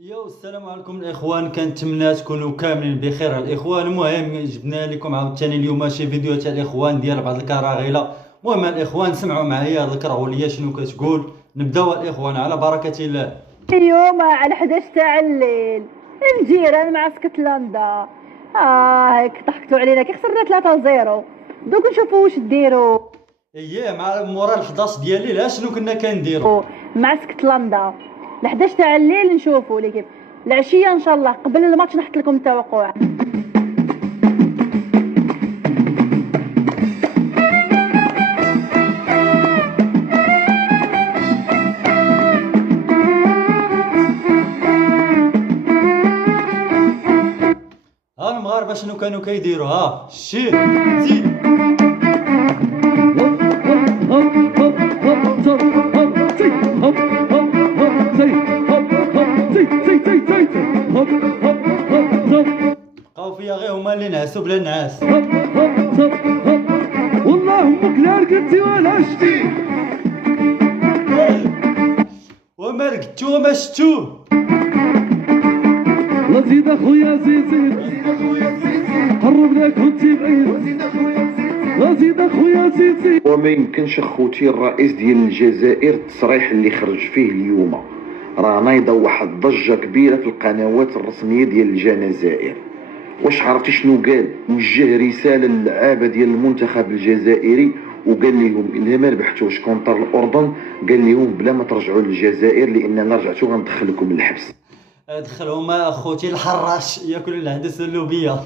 يو السلام عليكم الاخوان، كنتمنى تكونوا كاملين بخير الاخوان. المهم جبنا لكم عاوتاني اليوم شي فيديو تاع الاخوان ديال بعض الكراغيله. المهم الاخوان سمعوا معايا هاد الكراغوليه شنو كتقول. نبداو الاخوان على بركه الله. اليوم على 11 تاع الليل الجيران مع اسكتلندا. هيك ضحكتوا علينا كي خسرنا 3-0. دوك نشوفوا واش ديروا اييه مع مورا ال 11 ديال الليل اشنو كنا كنديروا مع اسكتلندا. ل 11 تاع الليل نشوفوا ليكيب العشيه ان شاء الله. قبل الماتش نحط لكم التوقع. ها المغاربه شنو كانوا كيديروا. ها شي زيد بقاو فيا غير هما اللي نعسوا بلا نعاس. والله امك لا رقدتي ولا شتي وما رقدتو وما شتو. لا زيد اخويا زيد قرب لك كنتي بعيد لا زيد اخويا زيد. وما يمكنش اخوتي الرئيس ديال الجزائر التصريح اللي خرج فيه اليوم راه نايضه واحد ضجه كبيره في القنوات الرسميه ديال الجزائر. واش عرفتي شنو قال؟ وجه رساله للعابه ديال المنتخب الجزائري وقال لهم الا ما ربحتوش كونتر الاردن قال لهم بلا ما ترجعوا للجزائر لان رجعتوا غندخلكم للحبس. دخلهم اخوتي الحراش ياكل العدسه اللوبيه.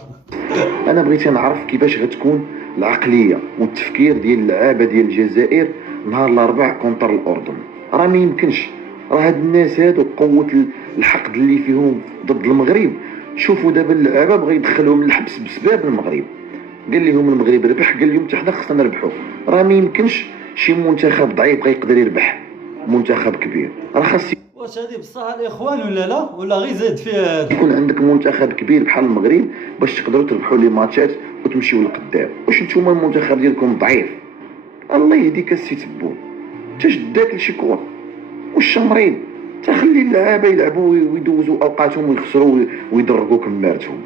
انا بغيت نعرف كيفاش غتكون العقليه والتفكير ديال اللعابه ديال الجزائر نهار الاربع كونتر الاردن. راه ما يمكنش، راه هاد الناس هادو قوه الحقد اللي فيهم ضد المغرب. شوفوا دابا اللعابه بغا يدخلهم للحبس بسبب المغرب. قال لهم المغرب ربح، قال لهم حتى حنا خصنا نربحوا. راه ما يمكنش شي منتخب ضعيف بغا يقدر يربح منتخب كبير. راه خاص واش هادي بصح الاخوان ولا لا ولا غير زاد فيها هذا؟ يكون عندك منتخب كبير بحال المغرب باش تقدروا تربحوا لي ماتشات وتمشيو للقدام. واش نتوما المنتخب ديالكم ضعيف؟ الله يهديك السي تبون، انت شداك لشي كره واش مريض؟ تخلي اللعابه يلعبوا ويدوزوا اوقاتهم ويخسروا ويضرقوا كمارتهم.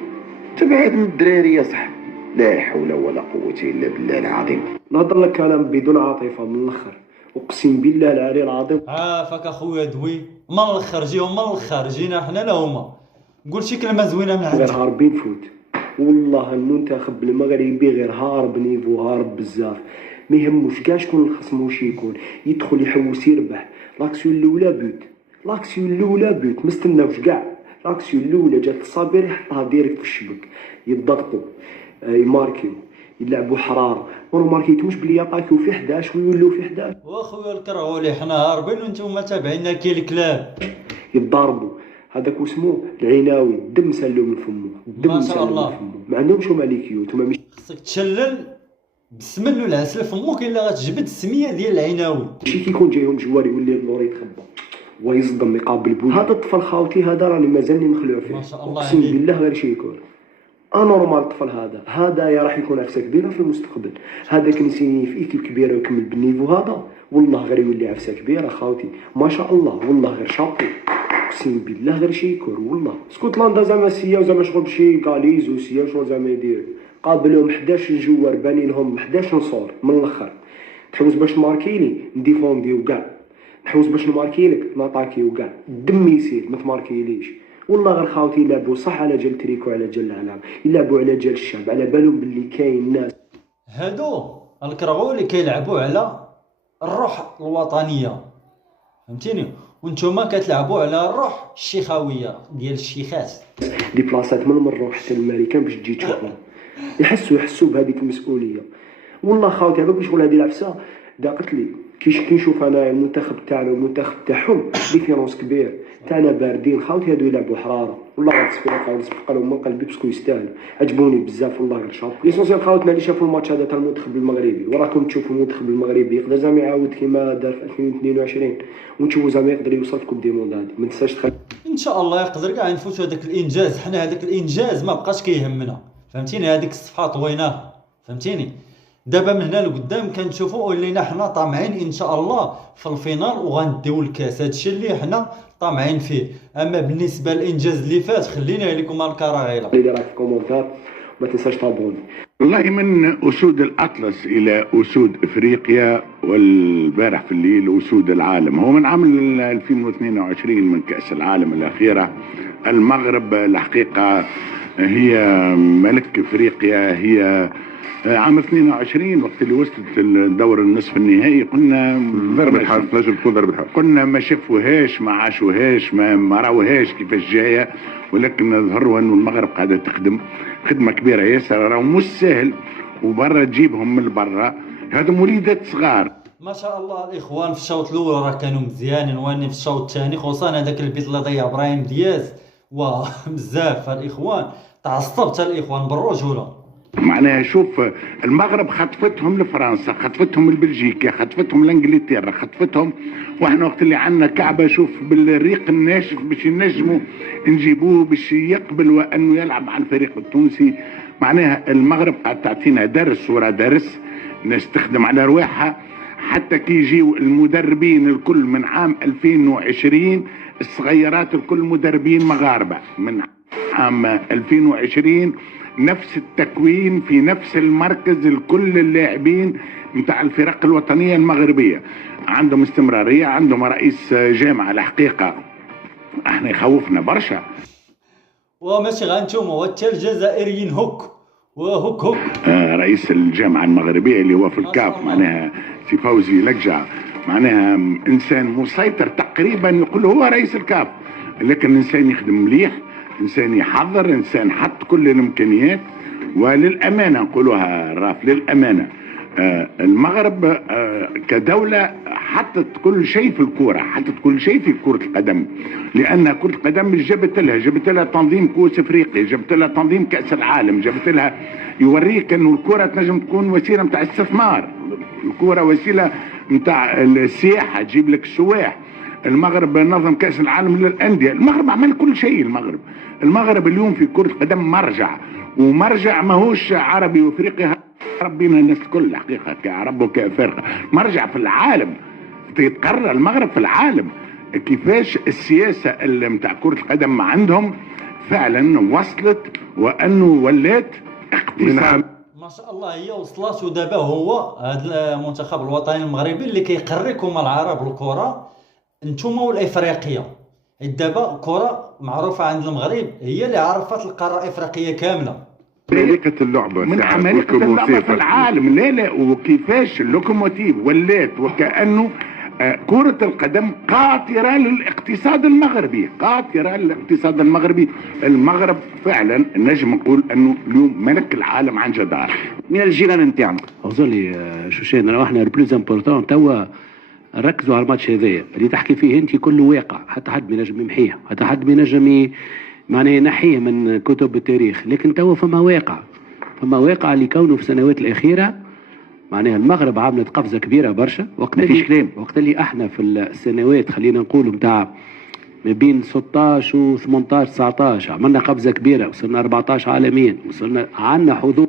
تبعد من الدراري يا صاحبي. لا حول ولا قوه الا بالله العظيم. نهضر لك كلام بدون عاطفه من الاخر، اقسم بالله العلي العظيم. عافاك اخويا دوي من الاخر جيهم من الاخر جينا حنا لا هما. قول شي كلمه زوينه من غير عندك. هاربين فوت والله. المنتخب المغربي غير هارب نيفو، هارب بزاف. ما يهموش كاع شكون الخصم واش يكون، يدخل يحوس يربح. لاكسيون الاولى بوت، لاكسيون الاولى بوت، ما استناوش كاع. لاكسيون الاولى جات الصابر يحطها ديريكت في الشبك، يضغطوا يماركيو يلعبوا حراره. ورا ماركيتوش بلي يطاكيو في 11 ويولوا في 11. واخويا الكرهولي حنا هاربين وانتم تابعينا كي الكلاب. يتضاربوا. هذاك واسمو العناوي، الدم سالو من فمو، الدم ما شاء سالو الله. من فمو. ما عندهمش هما ليكيوت، هما خصك تشلل بالسمن والعسل فمك الا غتجبد السميه ديال العناوي. ماشي كيكون جايهم جوار يولي اللور يتخبى ويصدم يقابل بوي. هذا الطفل خاوتي هذا راني مازالني مخلوع فيه. ما شاء الله اقسم عليك. بالله غير شي يكون انورمال. الطفل هذا يا راح يكون عفسه كبيره في المستقبل. هذا كنسيني في ايكيب كبيره ويكمل بالنيفو هذا والله غير يولي عفسه كبيره خاوتي. ما شاء الله والله غير شابو. اقسم بالله غير شي يكون والله. اسكتلندا زعما سيا وزعما شغل بشي كاليز وسيا شغل زعما يدير. قابلهم 11 جوار بانين لهم 11 نصور من الاخر. تحوس باش ماركيني نديفونديو كاع، نحوس باش نماركيلك نطاكيو كاع. الدم يسيل ما تماركيليش والله. غير خاوتي يلعبوا صح على جال تريكو، على جال العلام، يلعبوا على جال الشعب، على بالهم باللي كاين ناس. هادو الكرغولي كيلعبوا على الروح الوطنيه فهمتيني، وانتوما كتلعبوا على الروح الشيخاويه ديال الشيخات. دي بلاصات من المروح حتى الامريكان باش تجي تشوفهم يحسوا بهذيك المسؤوليه. والله خاوتي هذاك شغل هذه العفسه داقت لي كي نشوف انا المنتخب تاعنا والمنتخب تاعهم ديفيرونس كبير. تاعنا باردين خاوتي، هادو يلعبوا حراره والله. غنصفق لهم من قلبي باسكو يستاهلوا، عجبوني بزاف والله. غير شاف ليسونسيال خاوتنا اللي شافوا الماتش هذا تاع المنتخب المغربي. وراكم تشوفوا المنتخب المغربي يقدر زعما يعاود كيما دار في 2022 ونشوفوا زعما يقدر يوصل في كوب دي موند هذه. ما تنساش ان شاء الله يقدر كاع نفوتوا هذاك الانجاز. حنا هذاك الانجاز ما بقاش كيهمنا فهمتيني. هذيك الصفحه طويناها فهمتيني. دابا من هنا لقدام كنشوفوا ولينا حنا طامعين ان شاء الله في الفينال وغنديو الكاس. هادشي اللي حنا طامعين فيه. اما بالنسبه للانجاز اللي فات خلينا لكم الكراهيله. اللي راك في كومونتير ما تنساش تابوني. والله من أسود الأطلس إلى أسود إفريقيا، والبارح في الليل أسود العالم. هو من عام 2022 من كأس العالم الأخيرة المغرب الحقيقة هي ملك إفريقيا. هي عام 22 وقت اللي وصلت الدور النصف النهائي قلنا ضرب الحظ، لازم تكون ضرب الحظ. قلنا ما شافوهاش ما عاشوهاش ما راوهاش كيفاش جايه، ولكن ظهروا انه المغرب قاعده تخدم خدمه كبيره ياسر. راهو مش سهل وبرا تجيبهم من برا، هذم وليدات صغار. ما شاء الله الاخوان في الشوط الاول راه كانوا مزيانين، واني في الشوط الثاني خصوصا هذاك البيت اللي ضيع ابراهيم دياز وبزاف الاخوان تعصبت الاخوان بالرجوله. معناها شوف المغرب خطفتهم لفرنسا، خطفتهم لبلجيكا، خطفتهم لانجلترا، خطفتهم. واحنا وقت اللي عندنا كعبه شوف بالريق الناشف باش ينجموا نجيبوه باش يقبل وانه يلعب مع الفريق التونسي. معناها المغرب قاعد تعطينا درس ورا درس، ناس تخدم على رواحها. حتى كي يجيو المدربين الكل من عام 2020 الصغيرات الكل مدربين مغاربه، من عام 2020 نفس التكوين في نفس المركز، الكل اللاعبين نتاع الفرق الوطنيه المغربيه عندهم استمراريه، عندهم رئيس جامعه الحقيقه احنا يخوفنا برشا. وماشي غانتوما وحتى الجزائريين هوك وهوك رئيس الجامعه المغربيه اللي هو في الكاف معناها سي فوزي لقجع، معناها انسان مسيطر تقريبا، يقول هو رئيس الكاف، لكن انسان يخدم مليح، انسان يحضر، انسان حط كل الامكانيات. وللامانه نقولوها راف للامانه المغرب كدوله حطت كل شيء في الكوره، حطت كل شيء في كره القدم، لان كره القدم جابت لها تنظيم كؤوس افريقيا، جابت لها تنظيم كاس العالم، جابت لها يوريك انه الكره تنجم تكون وسيله نتاع استثمار، الكوره وسيله نتاع السياحه تجيب لك السواح. المغرب نظم كاس العالم للانديه، المغرب عمل كل شيء. المغرب اليوم في كره القدم مرجع، ومرجع ماهوش عربي وافريقيا ربينا الناس الكل حقيقه كعرب وكافرقه، مرجع في العالم. تتقرر المغرب في العالم كيفاش السياسه نتاع كره القدم عندهم فعلا وصلت وانه ولات اقتصاد. ما شاء الله هي وصلت. ودابا هو هذا المنتخب الوطني المغربي اللي كيقريكم العرب الكره انتوما والافريقيه. دابا الكره معروفه عند المغرب هي اللي عرفت القاره الافريقيه كامله. عمالقة اللعبة من عمالقة اللعبة في العالم. لا وكيفاش اللوكوموتيف ولات وكأنه كرة القدم قاطرة للاقتصاد المغربي، قاطرة للاقتصاد المغربي. المغرب فعلا نجم نقول انه اليوم ملك العالم عن جدار من الجيران نتاعنا. أظن شوشان راهو احنا البلوز امبورتون توا ركزوا على الماتش هذايا اللي تحكي فيه انت، كله واقع، حتى حد ما ينجم يمحيه، حتى حد ما ينجم معناه ينحيه من كتب التاريخ، لكن توا فما واقع اللي كونه في السنوات الاخيره معناها المغرب عملت قفزه كبيره برشا. وقت اللي احنا في السنوات خلينا نقولوا نتاع ما بين 16 و 18 19 عملنا قفزه كبيره، وصلنا 14 عالميا، وصلنا عندنا حظوظ،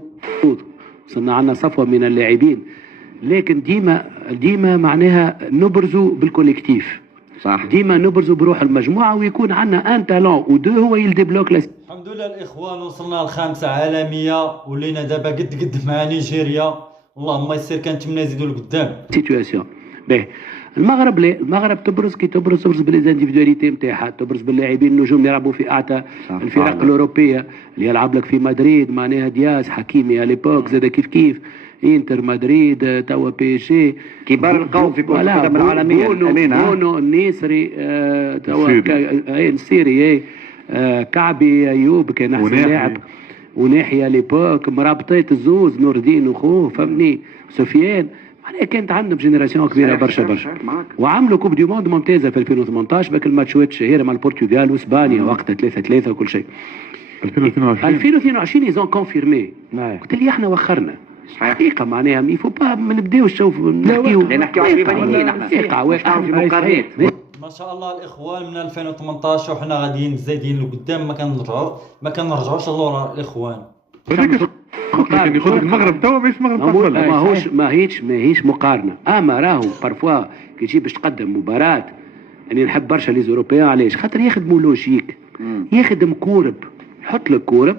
وصلنا عندنا صفوه من اللاعبين، لكن ديما معناها نبرزوا بالكوليكتيف، صح، ديما نبرزوا بروح المجموعه، ويكون عندنا ان تالون ودو هو يلديبلوك. الحمد لله الاخوان وصلنا لخامسه عالميه، ولينا دابا قد مع نيجيريا، اللهم يسر كنتمنى نزيدوا لقدام سيتواسيون. باهي المغرب لا، المغرب تبرز تبرز بالانdividualité نتاعها، تبرز باللاعبين النجوم اللي يلعبوا في اعتى الفرق الاوروبيه، اللي يلعب لك في مدريد معناها دياز، حكيمي اليبوك زاد كيف انتر مدريد، توا بي اس جي، كبار القوم في كرة القدم العالمية، بونو النيسري، توا السيري، كعبي ايوب كان احسن لاعب، وناحيه ليبوك مرابطات الزوز، نور الدين وخوه فهمني، سفيان، معناها كانت عندهم جينيراسيون كبيره برشا، وعملوا كوب دي موند ممتازه في 2018 بك الماتشات الشهيره مع البرتغال واسبانيا وقتها 3-3 وكل شيء. 2022 ايزون كونفيرمي، قلت لي احنا وخرنا حقيقه معناها يفو با ما نبداوش نحكيو على اليابانيين، احنا واقع في مقارنات. ما شاء الله الاخوان من 2018 وحنا غاديين زايدين لقدام، ما كنرجعوش للورا الاخوان. مقارنه. ياخذ المغرب توا ماهيش مغرب ماهيش مقارنه. اما راهو بارفوا كي تجي باش تقدم مباراه، يعني نحب برشا لي زوروبيان علاش؟ خاطر يخدموا لوجيك، يخدم كورب، يحط لك كورب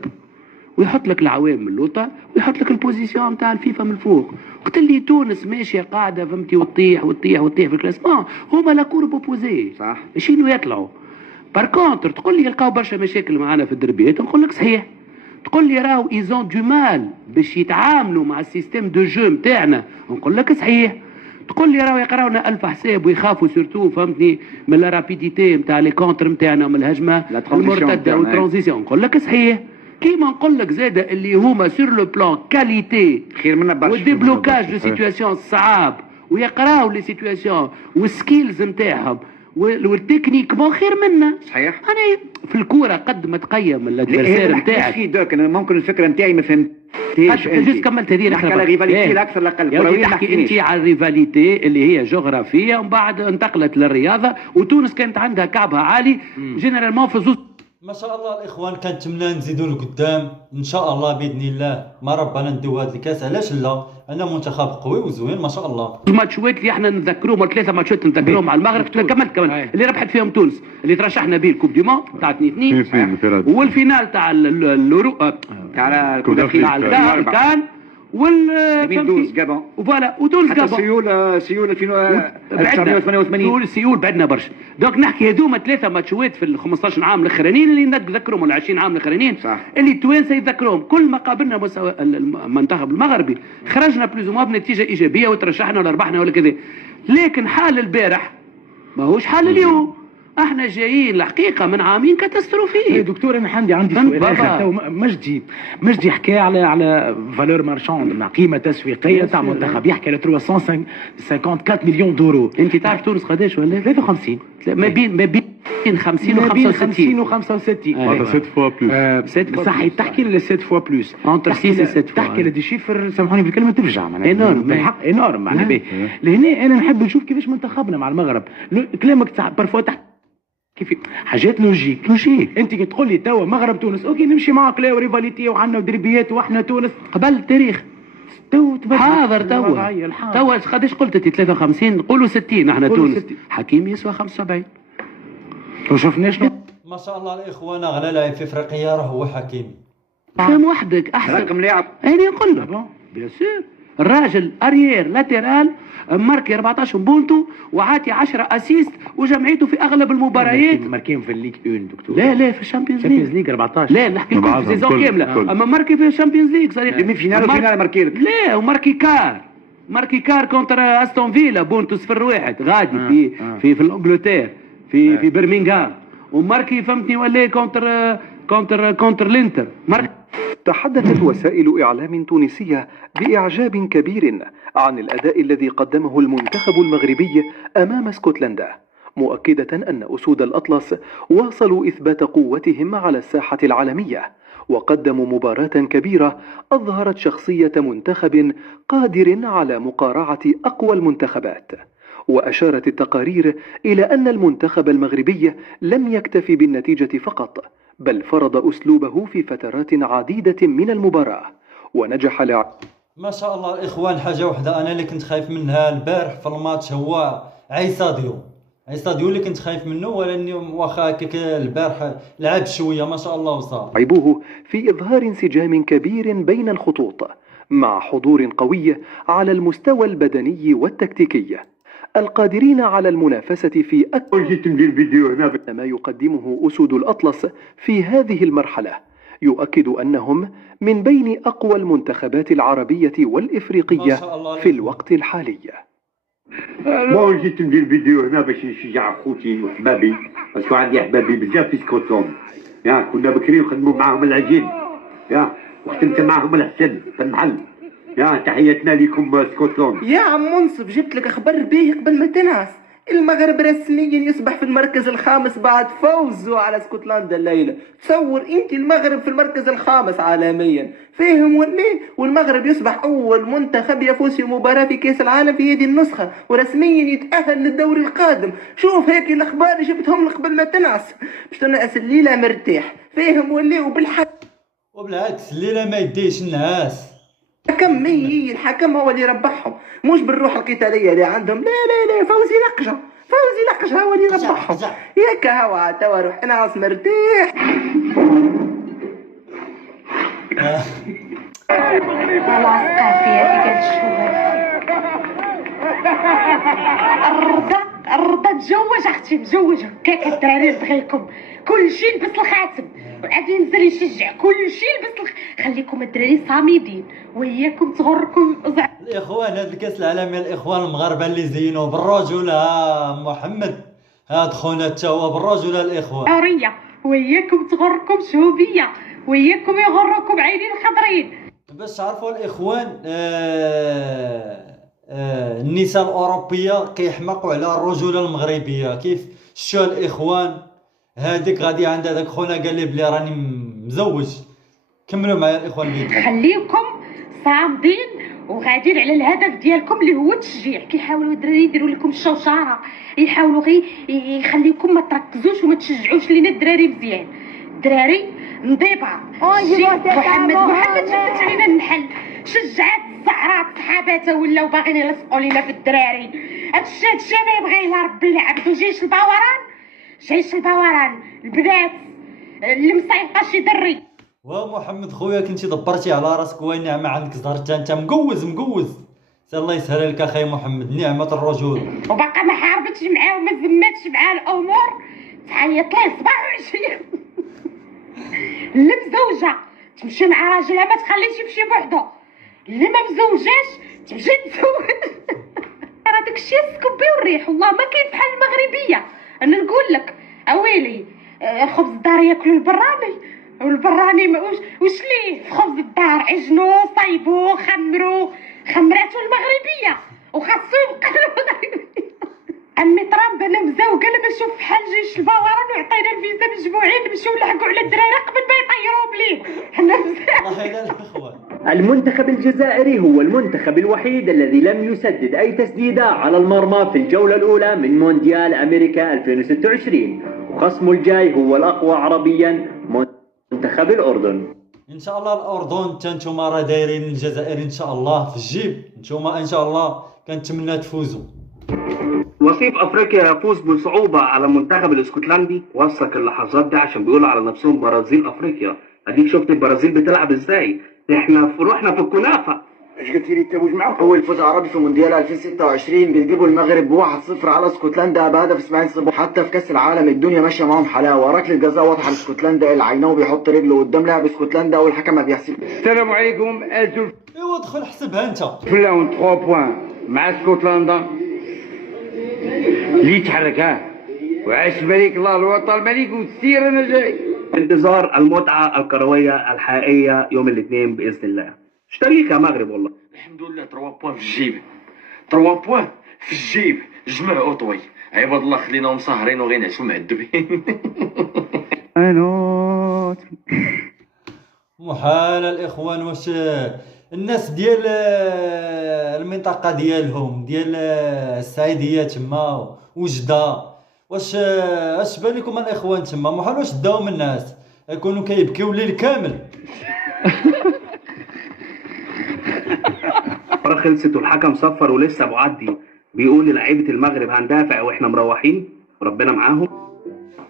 ويحط لك العوامل اللوطه ويحط لك البوزيسيون نتاع الفيفا من الفوق. وقت اللي تونس ماشيه قاعده فهمتي وتطيح في الكلاسمون، هما لا كورب اوبوزي صح ماشيين يطلعوا. بار كونتر تقول لي يلقاو برشا مشاكل معنا في الدربيات، نقول لك صحيح. تقول لي راهو ايزون دو مال باش يتعاملوا مع السيستم دو جو نتاعنا، نقول لك صحيح. تقول لي راهو يقراونا ألف حساب ويخافوا سورتو فهمتني من لا رابيديتي نتاع لي كونتر نتاعنا ومن الهجمه المرتده والترانزيسيون، نقول لك صحيح. كيما نقول لك زاده اللي هما سور لو بلان كاليتي خير منا برشا وديبلوكاج دو سيتواسيون صعاب ويقراو لي سيتواسيون والسكيلز نتاعهم والتكنيكمون خير منا. صحيح. انا في الكوره قد ما تقيم الادفيرسير نتاعك في دوك انا ممكن الفكره نتاعي ما فهمتهاش. جوست كملت هذه نحكي على ريفاليتي الاكثر الاقل كرويا. نحكي انت على الريفاليتي اللي هي جغرافيه ومن بعد انتقلت للرياضه، وتونس كانت عندها كعبها عالي جينيرالمون في زوج. ما شاء الله الاخوان كنتمنى نزيدوا لقدام ان شاء الله باذن الله. ما ربنا نديو هذا الكاس، علاش لا؟ انا منتخب قوي وزوين ما شاء الله. الماتشات اللي احنا نتذكروهم 3 ماتشات نتذكروهم مع المغرب كملت اللي ربحت فيهم تونس، اللي ترشحنا به الكوب دي مون تاع 2-2 والفينال تاع اليورو تاع الكان تونس جابون وفوالا وتونس جابون سيول 1988 سيول بعدنا برشا. دونك نحكي هذوما 3 ماتشات في ال 15 عام الاخرانيين اللي نتذكرهم ولا 20 عام الاخرانيين اللي التوانسه يتذكروهم. كل ما قابلنا المنتخب المغربي خرجنا بلوز وما بنتيجه ايجابيه وترشحنا ولا ربحنا ولا كذا. لكن حال البارح ماهوش حال اليوم. احنا جايين الحقيقه من عامين كاتاستروفيين. دكتور انا عندي سؤال اخر. مجدي حكى على فالور مارشاند، مع قيمه تسويقيه تاع منتخب، يحكي على 354 مليون دورو. انت تعرف تونس قداش ولا 53 ما بين 50 و 65 هذا 7 فوا بلوس. صح تحكي لي 7 فوا بلوس انتر 6 و 7 فوا. تحكي لي دي شيفر سامحوني في الكلمه تفجع معناها انورم الحق انورم معناها. لهنا انا نحب نشوف كيفاش منتخبنا مع المغرب. كلامك بارفوا كيف حاجات لوجيك. انت كي تقول لي توا مغرب تونس اوكي نمشي معاك لا وريفاليتي وعندنا دربيات واحنا تونس قبل التاريخ حاضر توا قداش قلت انت 53 نقولوا 60 احنا تونس. حكيم يسوى 75 وشفناش. ما شاء الله الاخوان اغلى لاعب في افريقيا راه هو حكيم. كم وحدك احسن رقم لاعب انا نقول لك بيان سور. الراجل اريير لاترال ماركي 14 بونتو وعاتي 10 اسيست وجمعيته في اغلب المباريات. ماركيهم في الليج 1 دكتور. لا في الشامبيونز ليج 14. لا نحكي لكم في سيزون كامله. اما ماركي في الشامبيونز ليج صريح ديمي فينال وفينال ماركي لك. لا وماركي كار كونتر استون فيلا بونتو 0-1 غادي في الانجلتير في برمنغهام. وماركي فهمتني ولا كونتر الانتر. تحدثت وسائل إعلام تونسية بإعجاب كبير عن الأداء الذي قدمه المنتخب المغربي أمام اسكتلندا، مؤكدة أن أسود الأطلس واصلوا إثبات قوتهم على الساحة العالمية، وقدموا مباراة كبيرة أظهرت شخصية منتخب قادر على مقارعة أقوى المنتخبات. وأشارت التقارير إلى أن المنتخب المغربي لم يكتف بالنتيجة فقط، بل فرض أسلوبه في فترات عديدة من المباراة ونجح ما شاء الله الإخوان. حاجة واحدة أنا اللي كنت خايف منها البارح في الماتش هو عيسى ديو اللي كنت خايف منه، ولاني واخا البارح لعب شوية ما شاء الله وصار. عيبوه في إظهار انسجام كبير بين الخطوط مع حضور قوي على المستوى البدني والتكتيكي، القادرين على المنافسة في أكثر ما يقدمه أسود الأطلس في هذه المرحلة. يؤكد أنهم من بين أقوى المنتخبات العربية والإفريقية في الوقت الحالي. جيت ندير فيديو هنا باش نشجع خوتي وحبابي، باسكو عندي حبابي بزاف في سكوتلاند. كنا بكري نخدموا معاهم العجين، وخدمت معاهم الحسن في المحل. تحياتنا لكم سكوتلاند. يا عم منصف جبت لك خبر باهي قبل ما تنعس. المغرب رسميا يصبح في المركز الخامس بعد فوزه على اسكتلندا الليله. تصور انت المغرب في المركز الخامس عالميا، فاهم ولا؟ والمغرب يصبح اول منتخب يفوز في مباراه في كاس العالم في هذه النسخه، ورسميا يتاهل للدوري القادم. شوف هيك الاخبار اللي جبتهم لك قبل ما تنعس باش تنعس الليله مرتاح، فاهم ولا؟ وبالحق وبالعكس الليله ما يديش النعاس. الحكم هو اللي يربحهم، مش بالروح القتاليه اللي عندهم. لا لا لا، فوزي لقجه هو اللي يربحهم. ياك هوا توا روح ناس مرتاح. خلاص قافيه قال الشباب. الرضا تزوج اختي، مزوج هكاك الدراري بغيكم كلشي لبس الخاتم وعاد ينزل يشجع كلشي لبس خليكم الدراري صامدين وياكم تغركم الاخوان. هذا الكاس العالمي الاخوان المغاربه اللي زينوا بالرجوله. محمد هاد خونا تا هو بالرجوله الاخوان. حريه وياكم تغركم شوبيه وياكم يغركم عينين خضرين. باش تعرفوا الاخوان النساء الاوروبيه كيحمقوا على الرجوله المغربيه. كيف شتو الاخوان؟ هذيك غادي عند هذاك خونا قال لي بلي راني مزوج. كملوا معايا الاخوان الفيديو. خليكم صامدين وغاديين على الهدف ديالكم اللي هو التشجيع. كيحاولوا الدراري يديروا لكم الشوشره، يحاولوا غير يخليكم ما تركزوش وما تشجعوش لينا الدراري مزيان. الدراري انضباط. محمد شدت علينا النحل، شجعات الزعرات صحاباتها ولاو باغيين يلصقوا لينا في الدراري. هادشي ما يبغي الا ربي العبد. وجيش البوران البنات اللي مصايفه شي دري. محمد خويا كنتي دبرتي على راسك نعمه عندك زهرت انت مقوز. الله يسهل لك اخي محمد، نعمه الرجل. وباقا ما حاربتش معاه وما زماتش معاه الامور. تعيط ليه 27 اللي مزوجه تمشي مع راجلها ما تخليش يمشي بوحدو، اللي ما مزوجاش تمشي تزوج. راه داكشي السكوبي والريح. والله ما كاين بحال المغربيه. انا نقول لك اويلي خبز الدار ياكلوا البراني والبراني واش ليه في خبز الدار؟ عجنو صايبو خمراتو المغربيه وخاصو يبقى المغربيه. عمي ترامب انا مزوقه لما نشوف بحال جيش البوران وعطينا الفيزا باسبوعين نمشيو نلحقوا على الدراري قبل ما يطيروهم ليه. حنا مزيان. المنتخب الجزائري هو المنتخب الوحيد الذي لم يسدد أي تسديدة على المرمى في الجولة الأولى من مونديال أمريكا 2026، وخصمه الجاي هو الأقوى عربيا منتخب الأردن. إن شاء الله الأردن نتوما راه دايرين الجزائر إن شاء الله في الجيب. نتوما إن شاء الله كنتمنى تفوزوا. وصيف افريقيا يفوز بصعوبه على المنتخب الاسكتلندي. وثق اللحظات دي عشان بيقولوا على نفسهم برازيل افريقيا. اديك شفت البرازيل بتلعب ازاي. احنا روحنا في الكنافه. ايش قلت لي التوج معاكم؟ اول فوز عربي في مونديال 2026 بيجيبوا المغرب 1-0 على اسكتلندا بهدف اسماعيل صبو. حتى في كاس العالم الدنيا ماشيه معاهم حلاوه. ركله جزاء واضحه لاسكتلندا، العيناوي بيحط رجله قدام لاعب اسكتلندا والحكم ما بيحسب. السلام عليكم. ايوا دخل حسبها انت. فلاون 3 بوان مع اسكتلندا اللي تحرك وعاش ملك الله الوطن الملك والسير. انا جاي انتظار المتعه الكرويه الحقيقيه يوم الاثنين باذن الله. ايش تاريخ يا مغرب والله. الحمد لله 3 بوان في الجيب. 3 بوان في الجيب. جمع اوطوي عباد الله خليناهم ساهرين وغينعسوا معذبين. محال الاخوان. واش الناس ديال المنطقه ديالهم ديال السعيديه تما وجده واش بان لكم الاخوان تما؟ محال واش داهم الناس يكونوا كيبكيو الليل كامل. المباراة خلصت والحكم صفر ولسه معدي بيقول لعيبه المغرب هندافع واحنا مروحين وربنا معاهم.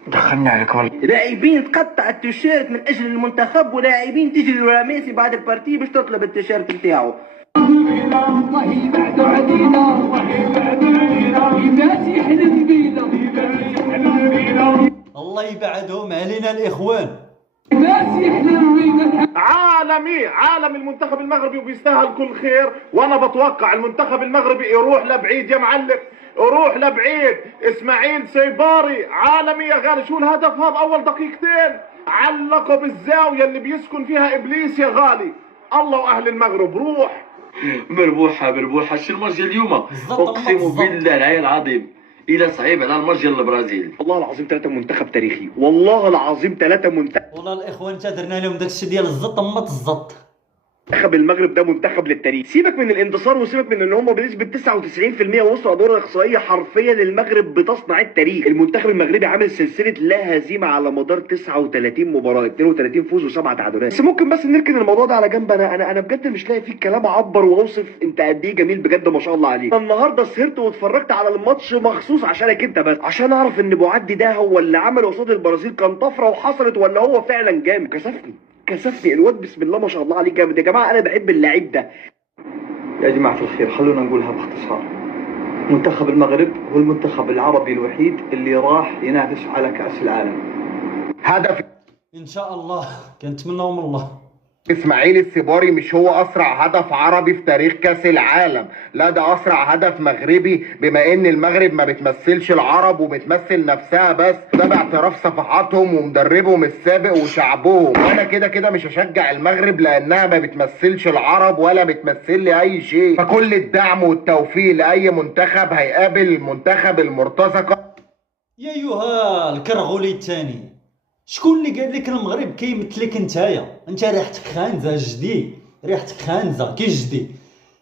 دخلنا عليك والله. لاعبين تقطع التيشيرت من اجل المنتخب ولاعبين تجري ورا ميسي بعد البارتي باش تطلب التيشيرت نتاعو. الله يبعدوا علينا الناس يحلم بينا الله يبعدهم علينا الاخوان. عالمي المنتخب المغربي وبيستاهل كل خير. وانا بتوقع المنتخب المغربي يروح لبعيد يا معلم، يروح لبعيد. اسماعيل سيباري عالمي يا غالي. شو الهدف هذا اول دقيقتين علقوا بالزاويه اللي بيسكن فيها ابليس يا غالي. الله واهل المغرب روح. مربوحه شو الماتش ديال اليوم. اقسم بالله العلي العظيم الى صعيب على الماتش ديال البرازيل. والله العظيم 3 منتخب تاريخي. والله العظيم 3 منتخب. والله الاخوان تا درنا لهم داكشي ديال الزط مط الزط. منتخب المغرب ده منتخب للتاريخ. سيبك من الانتصار وسيبك من ان هم بنسبه 99% وصلوا ادوار اقصائيه. حرفيا المغرب بتصنع التاريخ. المنتخب المغربي عامل سلسله لا هزيمه على مدار 39 مباراه، 32 فوز و7 تعادلات. بس ممكن بس نركن الموضوع ده على جنب. انا بجد مش لاقي فيه الكلام اعبر واوصف انت قد ايه جميل بجد، ما شاء الله عليك. النهارده سهرت واتفرجت على الماتش مخصوص عشانك انت بس، عشان اعرف ان بوعدي ده هو اللي عمل قصاد البرازيل كان طفره وحصلت ولا هو فعلا جامد. كسفني الواد، بسم الله ما شاء الله عليه جامد. يا جماعه انا بحب اللعيب ده. يا جماعه الخير خلونا نقولها باختصار، منتخب المغرب هو المنتخب العربي الوحيد اللي راح ينافس على كأس العالم. هدف ان شاء الله كنتمناو من الله. اسماعيل السيباري مش هو اسرع هدف عربي في تاريخ كاس العالم، لا ده اسرع هدف مغربي، بما ان المغرب ما بتمثلش العرب وبتمثل نفسها بس، ده باعتراف صفحاتهم ومدربهم السابق وشعبهم. وانا كده مش هشجع المغرب لانها ما بتمثلش العرب ولا بتمثل لي اي شيء. فكل الدعم والتوفيق لاي منتخب هيقابل المنتخب المرتزقه. يا يوها الكرغولي الثاني، شكون اللي قال لك المغرب كيمثلك نتايا؟ انت ريحتك خانزه جدي، ريحتك خانزه كي جدي.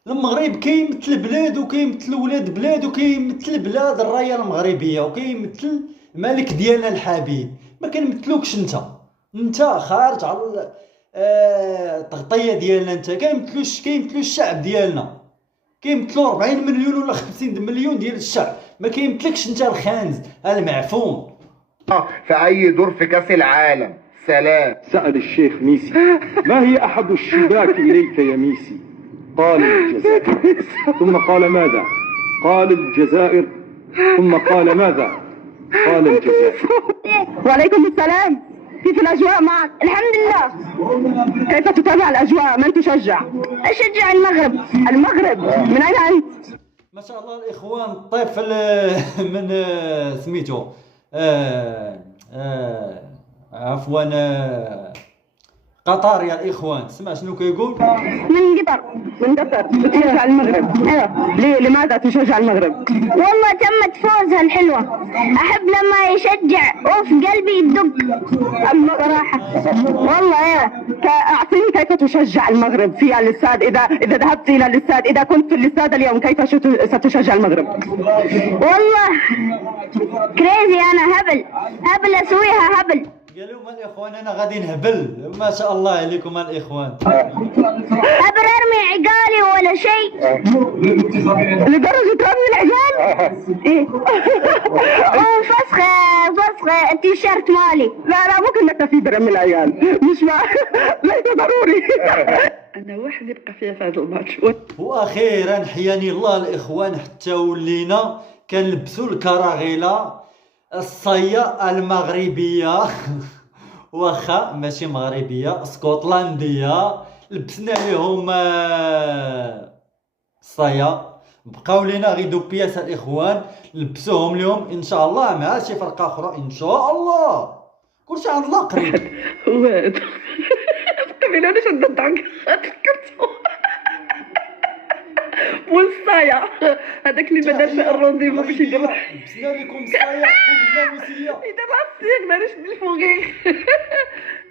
المغرب كيمثل بلاد وكيمثل ولاد بلاد وكيمثل بلاد الرايه المغربيه وكيمثل الملك ديالنا الحبيب. ما كنمثلوكش انت خارج على التغطيه ديالنا. انت كيمثلوا الشعب ديالنا، كيمثلوا 40 مليون ولا 50 مليون ديال الشعب. ما كيمثلكش انت الخانز المعفون في اي دور في كاس العالم. سلام. سأل الشيخ ميسي ما هي احد الشباك اليك يا ميسي؟ قال الجزائر. ثم قال ماذا؟ قال الجزائر. ثم قال ماذا؟ قال الجزائر. وعليكم السلام. كيف الاجواء معك؟ الحمد لله. كيف تتابع الاجواء؟ من تشجع؟ اشجع المغرب. المغرب من اين انت؟ ما شاء الله الاخوان. الطفل من سميتو عفوا قطر يا الاخوان. اسمع شنو كيقول. من قطر تشجع المغرب. ايوه لماذا تشجع المغرب؟ والله تمت فوزها الحلوه، احب لما يشجع وفي قلبي يدق صراحه. والله ايوه. اعطيني كيف تشجع المغرب في الاستاد. اذا ذهبت الى الاستاد، اذا كنت في الاستاد اليوم، كيف ستشجع المغرب؟ والله كريزي، انا هبل اسويها هبل. قالوا ما الاخوان انا غادي نهبل. ما شاء الله عليكم الاخوان. هبل ارمي عقالي ولا شيء. لدرجه رمي العقال؟ ايه. وفسخ التيشيرت مالي. لا ممكن نكتفي برمي العقال، مش ليس ضروري. انا وحدي بقى فيها في هذا الماتش. واخيرا حياني الله الاخوان، حتى ولينا كنلبسوا الكراغيله الصيا المغربيه واخا ماشي مغربيه، اسكتلنديه. لبسنا لهم الصيا، بقاو لينا غير دو بياس الاخوان لبسوهم لهم ان شاء الله مع شي فرقه اخرى ان شاء الله. كلشي عند الله قريب. واد قبيله ولا شد الضنك والصايا هذاك اللي ما دارش الرونديفو باش يدير. لبسنا لكم صايا فوق اللاموسيه. يدير الصيغ ماليش بالفوقي.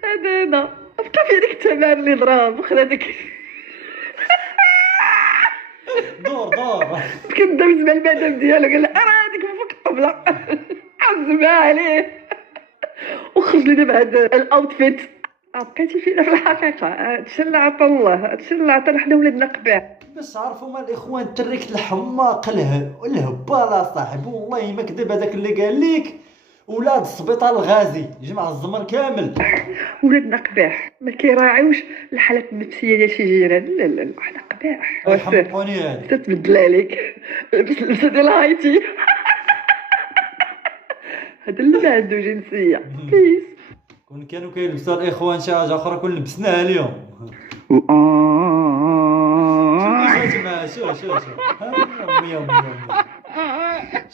هذا بقى في هذيك التمار اللي ضرب وخذ هذيك دور كدب زعما المدام ديالو، قال لها راه هذيك من فوق الطبله عزمها عليه وخرج لي دابا هذا الاوتفيت. بقيتي فينا في الحقيقه. تشلع عطا الله، تشلع عطا حنا ولادنا قباح. باش تعرفوا ما الاخوان تركت الحماق الهباله صاحبي. والله ما كذب هذاك اللي قال لك ولاد السبيطار الغازي جمع الزمر كامل. ولادنا قباح، ما كيراعيوش الحالات النفسيه ديال شي جيران. لا حنا قباح. يحمقوني هذه تتبدل عليك. لبس اللبسه ديال هايتي. هذا اللي ما عنده جنسيه. بليز كون كانوا كيلبسوا الاخوان شي حاجه اخرى كون لبسناها اليوم.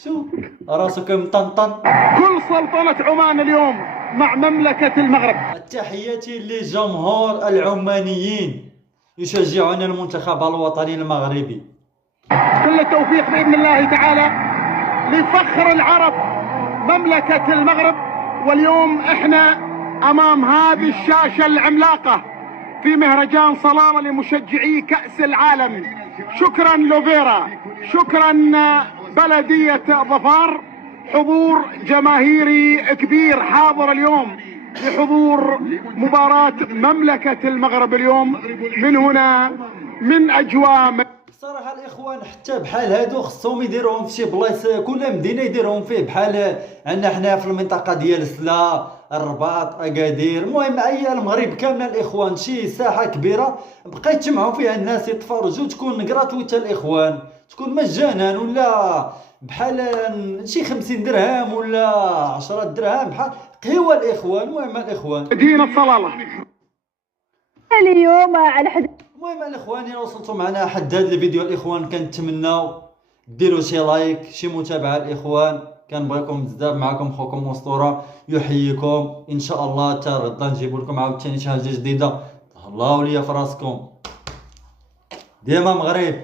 شو راسك مطنطن. كل سلطنة عمان اليوم مع مملكة المغرب. تحياتي لجمهور العمانيين يشجعون المنتخب الوطني المغربي. كل التوفيق بإذن الله تعالى لفخر العرب مملكة المغرب. واليوم احنا امام هذه الشاشة العملاقة في مهرجان صلالة لمشجعي كأس العالم. شكرا لوفيرا، شكرا بلدية ظفار، حضور جماهيري كبير حاضر اليوم لحضور مباراة مملكة المغرب اليوم من هنا من أجواء. صراحة الإخوان حتى بحال هادو خصهم يديروهم في شي بلايص، كل مدينة يديروهم فيه، بحال عندنا حنا في المنطقة ديال سلا، الرباط، أكادير، المهم أي المغرب كاملة الإخوان شي ساحة كبيرة بقى يتجمعوا فيها الناس يتفرجوا، تكون غراتويت الإخوان، تكون مجانا ولا بحال شي 50 درهم ولا 10 درهم بحال قهوة الإخوان. المهم الإخوان مدينة صلالة اليوم على حد. المهم الاخوان الى وصلتوا معنا حد هذا الفيديو الاخوان، كنتمناو ديروا شي لايك شي متابعه الاخوان، كنبغيكم بزاف. معكم خوكم اسطوره يحييكم، ان شاء الله حتى غدا نجيب لكم عاوتاني شي حاجه جديده. الله وليا في راسكم، ديما مغرب.